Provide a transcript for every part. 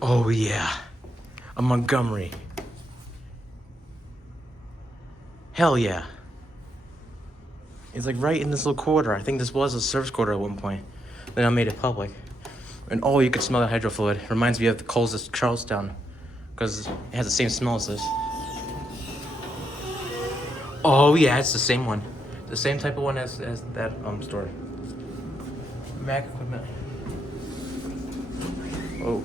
Oh yeah, a Montgomery. Hell yeah. It's like right in this little quarter. I think this was a service quarter at one point. Then I made it public. And oh, you could smell the hydro fluid. Reminds me of the Kohl's at Charlestowne, because it has the same smell as this. Oh yeah, it's the same one. The same type of one as that store. Mac equipment. Oh,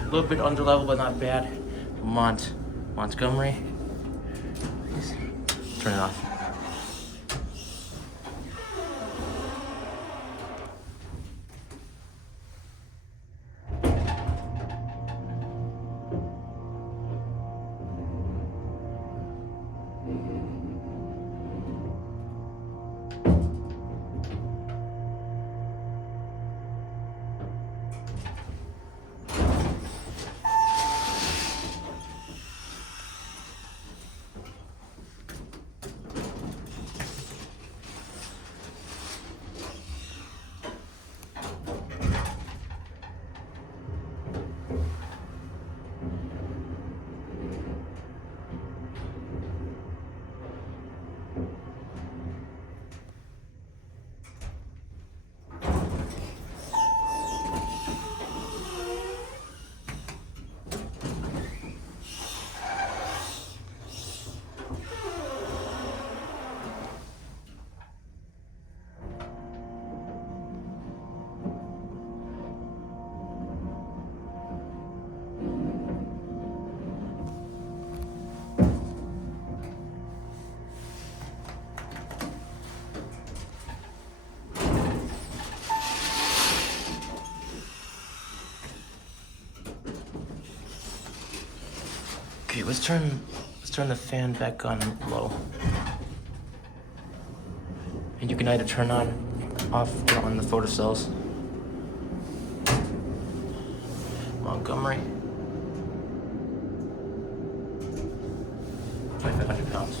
a little bit under level, but not bad. Montgomery. Turn it off. Okay, let's turn the fan back on low. And you can either turn off on the photocells. Montgomery. 2,500 pounds.